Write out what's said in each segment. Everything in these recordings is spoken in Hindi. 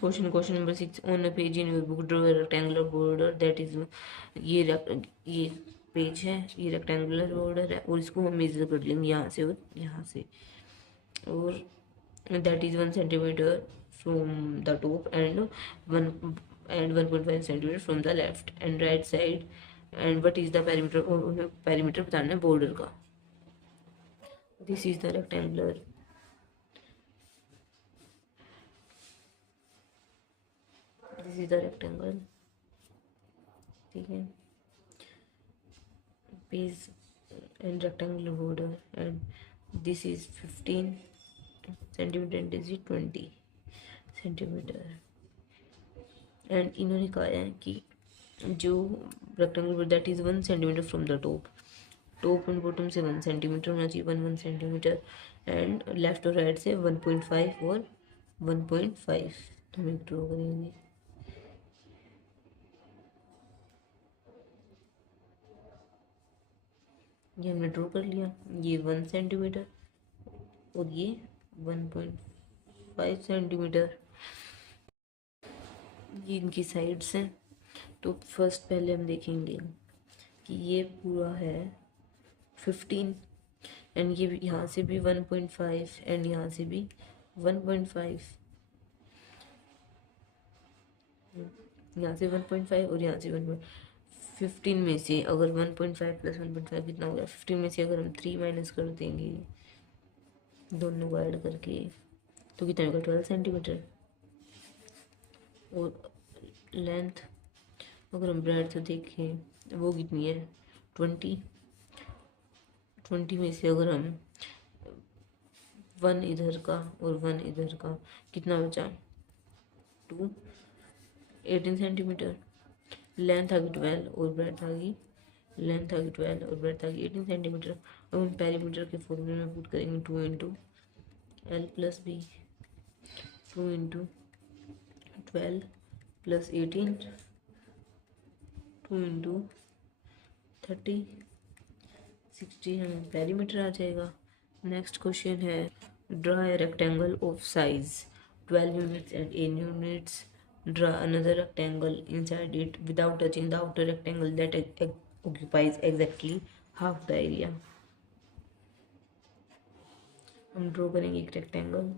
Question number 6. On a page in your book, draw a rectangular border that is ये पेज है, ये रेक्टेंगुलर बॉर्डर है और इसको हम मेजर कर लेंगे यहाँ से और यहाँ से, और that is 1 centimeter from the top and 1.5 centimeter from the left and right side. And what is the perimeter? और उन्हें perimeter बताना है border का. This is the rectangular. This is the rectangle. ठीक है, base and rectangular border, and this is 15 centimeter and this is 20 centimeter. And इन्होंने कहा है कि जो rectangle that is 1 centimetre from the top and bottom से 1 सेंटीमीटर होना चाहिए, 1 सेंटीमीटर, एंड लेफ्ट और राइट से 1.5 और 1.5. तो हम ड्रॉ करेंगे. ये हमने ड्रॉ कर लिया. ये 1 सेंटीमीटर और ये 1.5 सेंटीमीटर. ये इनकी साइड्स हैं. तो फर्स्ट पहले हम देखेंगे कि ये पूरा है 15 एंड ये यहाँ से भी 1.5 एंड यहाँ से भी 1.5, यहाँ से 1.5 और यहाँ से 1.15 में से अगर 1.5 प्लस 1.5 कितना हो गया, 15 में से अगर हम 3 माइनस कर देंगे दोनों को ऐड करके तो कितना होगा 12 सेंटीमीटर. और लेंथ अगर हम ब्रेड से देखें वो कितनी है 20 में से अगर हम 1 इधर का और 1 इधर का कितना बचा 2, 18 सेंटीमीटर. लेंथ आ गई 12 और ब्रेड आ गई, लेंथ आ गई 12 और ब्रेड आ गई 18 सेंटीमीटर. अब हम पेरीमीटर के फॉर्मूले में पुट करेंगे 2 into L plus B, 2 into 12 प्लस 18, 2 इंटू 30, 60 हमें पेरीमीटर आ जाएगा. नेक्स्ट क्वेश्चन है draw a rectangle of size 12 units and 8 units. Draw another rectangle inside it without touching the outer rectangle that occupies exactly half the area. हम ड्रॉ करेंगे एक rectangle.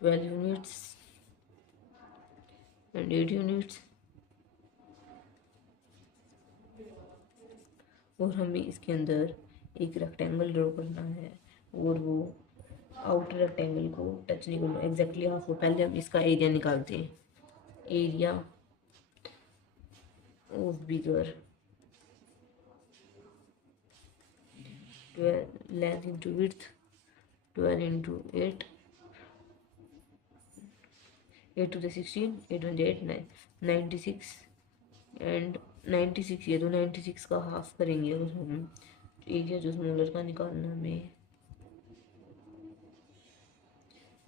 Twelve units and 8 units, और हमें इसके अंदर एक रेक्टेंगल ड्रॉ करना है और वो आउटर रेक्टेंगल को टच नहीं करना, एग्जैक्टली हाफ को. पहले हम इसका एरिया निकालते हैं. Area of bigger 12 length into width 12 into 8, 8 to the 16, 8 1 8 9, 96 and 96. ये तो 96 का हाफ करेंगे अगर हम एरिया जो स्मॉलर का निकालना हमें,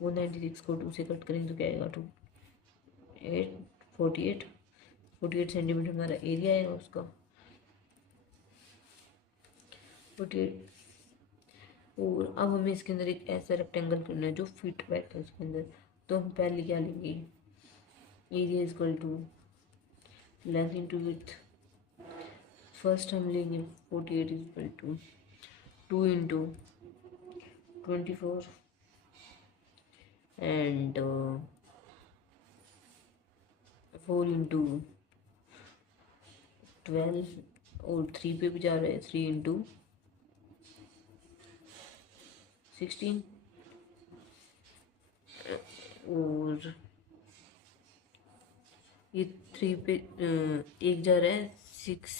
वो 96 को 2 से कट करेंगे तो क्या आएगा 2 8 48 सेंटीमीटर हमारा एरिया है उसका 48. और अब हमें इसके अंदर एक ऐसा रेक्टेंगल करना है जो फिट बैठे उसके अंदर. तो हम पहले क्या लेंगे, area is equal to length into width. First हम लेंगे 48 is equal to 2 into 24 and 4 into 12 और 3 पे भी जा रहे हैं 3 इंटू 16 और ये 3 पे एक जा रहा है 6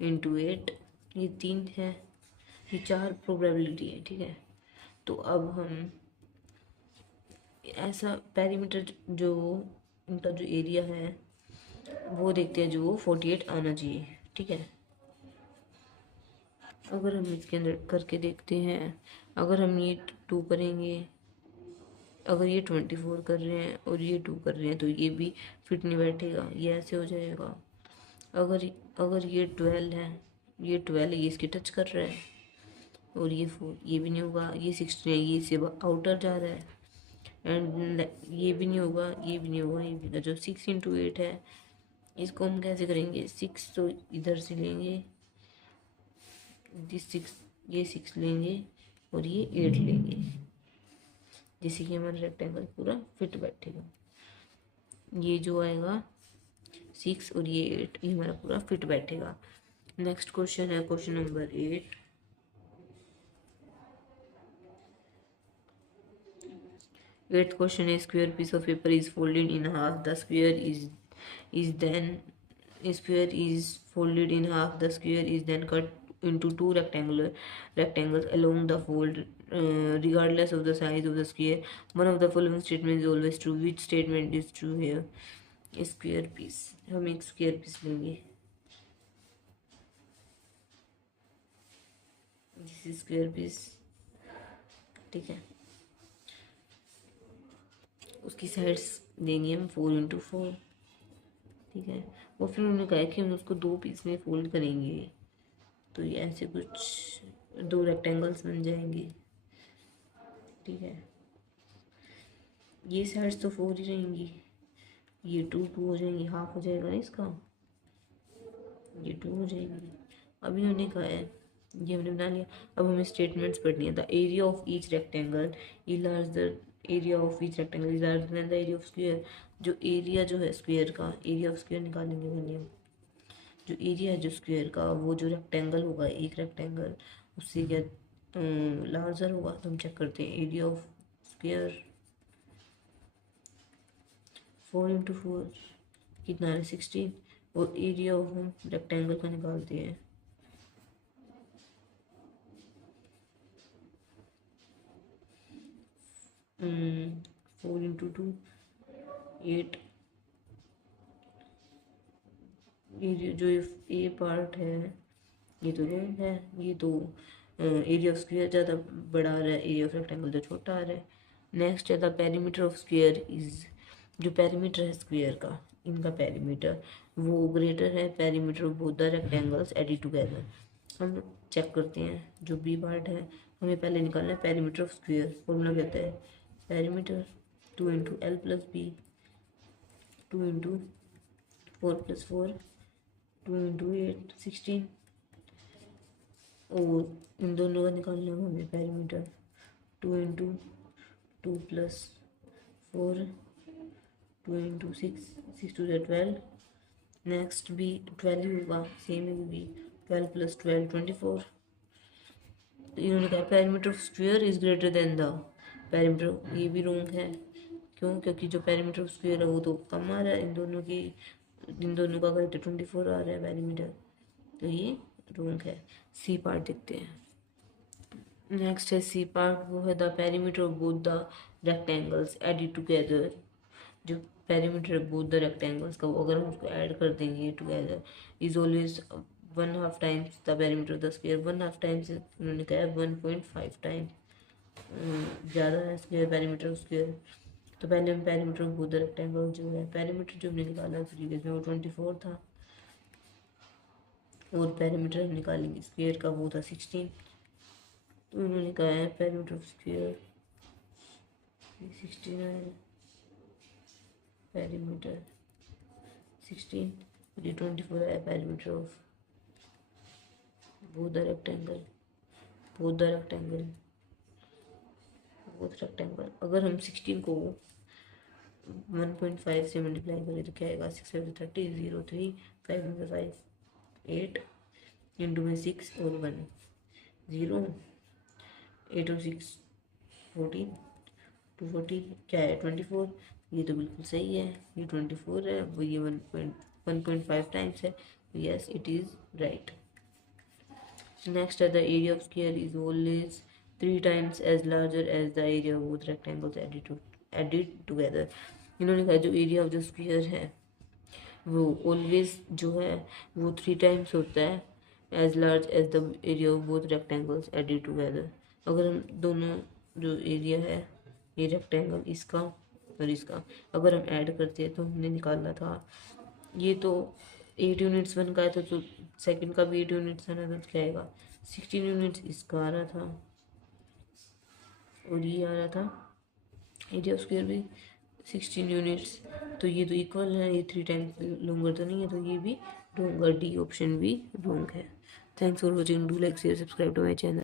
इंटू 8, ये 3 है, ये 4 प्रोबेबिलिटी है. ठीक है, तो अब हम ऐसा पेरीमीटर जो इनका जो एरिया है वो देखते हैं जो 48 आना चाहिए. ठीक है, अगर हम इसके अंदर करके देखते हैं, अगर हम ये 2 करेंगे, अगर ये 24 कर रहे हैं और ये 2 कर रहे हैं तो ये भी फिट नहीं बैठेगा, ये ऐसे हो जाएगा. अगर ये 12 है, ये 12 ये इसके टच कर रहा है, और ये 4 ये भी नहीं होगा, ये 16 है ये इससे आउटर जा रहा है, एंड ये भी नहीं होगा, ये भी नहीं होगा, ये भी। जो 6 × 8 है, इसको हम कैसे करेंगे, 6 तो इधर से लेंगे, ये 6 लेंगे और ये 8 लेंगे, जिससे कि हमारा रेक्टेंगल पूरा फिट बैठेगा। ये जो आएगा 6 और ये 8, ये हमारा पूरा फिट बैठेगा। नेक्स्ट क्वेश्चन है question number 8। Eighth question: a square piece of paper is folded in half. The square is then a square is folded in half. The square is then cut into two rectangles along the fold, regardless of the size of the square. One of the following statements is always true. Which statement is true here? A square piece. हम एक square piece लेंगे. This is square piece. ठीक है. उसकी साइड्स देंगे हम 4 × 4, ठीक है। और फिर उन्होंने कहा कि हम उसको 2 पीस में फोल्ड करेंगे, तो ये ऐसे कुछ 2 रेक्टेंगल्स बन जाएंगे, ठीक है। ये साइड्स तो 4 ही रहेंगी, ये 2 हो जाएंगी, हाफ हो जाएगा ना इसका, ये 2 हो जाएंगी। अब इन्होंने कहा है, ये हमने बना लिया। अब हमें स्टेटमेंट्स पढ़नी है। The area of each rectangle is larger, area of each rectangle is larger than the area of square. जो एरिया जो है स्क्वायर का, एरिया ऑफ स्क्वायर निकालेंगे बनिए हम। जो एरिया है जो स्क्वायर का, वो जो रेक्टेंगल होगा, एक रेक्टेंगल, उससे क्या लार्जर होगा। तो हम चेक करते हैं, एरिया ऑफ स्क्वायर 4 × 4 कितना है 16, और एरिया ऑफ हम रेक्टेंगल का निकालते हैं। Hmm, 4 × 2 8। ये जो ए पार्ट है ये तो रो है, ये तो एरिया ऑफ स्क्वायर ज़्यादा बड़ा आ रहा है, एरिया ऑफ रेक्टेंगल तो छोटा आ रहा है। नेक्स्ट है the perimeter of square is, जो पेरीमीटर है स्क्वायर का, इनका पेरीमीटर वो ग्रेटर है perimeter of both the rectangles added together. हम चेक करते हैं, जो बी पार्ट है हमें पहले निकालना है पेरीमीटर ऑफ स्क्वायर। फॉर्मूला कहता है पेरीमीटर 2 × L + B, 2 × 4 + 4, 2 × 8 16, और इन दोनों का निकालना है हमें पेरीमीटर 2 × 2 + 4, 2 × 6 6 2 12। नेक्स्ट भी 12 ही होगा, सेम ही होगी, 12 + 12 24। तो इन्होंने कहा perimeter of square is greater than the perimeter, ये भी रोंग है। क्यों? क्योंकि जो पेरीमीटर ऑफ स्क्वायर है वो तो कम आ रहा है, इन दोनों का करेक्ट 24 आ रहा है पेरीमीटर, तो ये रोंग है। सी पार्ट देखते हैं। नेक्स्ट है सी पार्ट, वो है the perimeter of both the rectangles added together. जो पेरीमीटर है बोथ द रेक्टेंगल्स का, वो अगर हम उसको ऐड कर देंगे together, is always 1/2 times the perimeter of the square. 1/2 times उन्होंने कहा है 1.5 टाइम ज़्यादा है स्क्वायर पेरीमीटर ऑफ स्क्वायर। तो पहले हम perimeter of both the rectangle जो है, पेरीमीटर जो हमने निकाला प्रीवियस में वो 24 था, और पेरीमीटर हम निकालेंगे स्क्वायर का, वो था 16। तो उन्होंने कहा है पेरीमीटर ऑफ स्क्वायर 16 है, पेरीमीटर 16, ये 24 है perimeter of both the rectangle, both the rectangle, both rectangle. अगर हम 16 को 1.5 से मल्टीप्लाई करें तो क्या आएगा, 6 5 30 0 3 5 × 5 8 इंटू में 6 और 1 0 8 और 6 14 2 14 क्या है 24। ये तो बिल्कुल सही है, ये 24 है, वो ये 1.5 टाइम्स है, yes it is right. Next है the area of square is always 3 times as larger as the area of both rectangles added together। इन्होंने कहा जो एरिया ऑफ द स्क्वायर है वो ऑलवेज जो है वो 3 times होता है as large as the area of both rectangles added together. अगर हम दोनों जो एरिया है ये रेक्टेंगल इसका और इसका अगर हम ऐड करते हैं, तो हमने निकालना था, ये तो 8 यूनिट्स 1 का है, तो सेकंड का भी 8 यूनिट्स आना था, तो क्या आएगा 16 यूनिट्स इसका आ रहा था, और ये आ रहा था एरिया स्क्वायर भी 16 यूनिट्स। तो ये तो इक्वल है, ये 3 टाइम्स लॉन्गर तो नहीं है, तो ये भी रॉन्ग, डी ऑप्शन भी रॉन्ग है। Thanks for watching, do like share subscribe to my channel.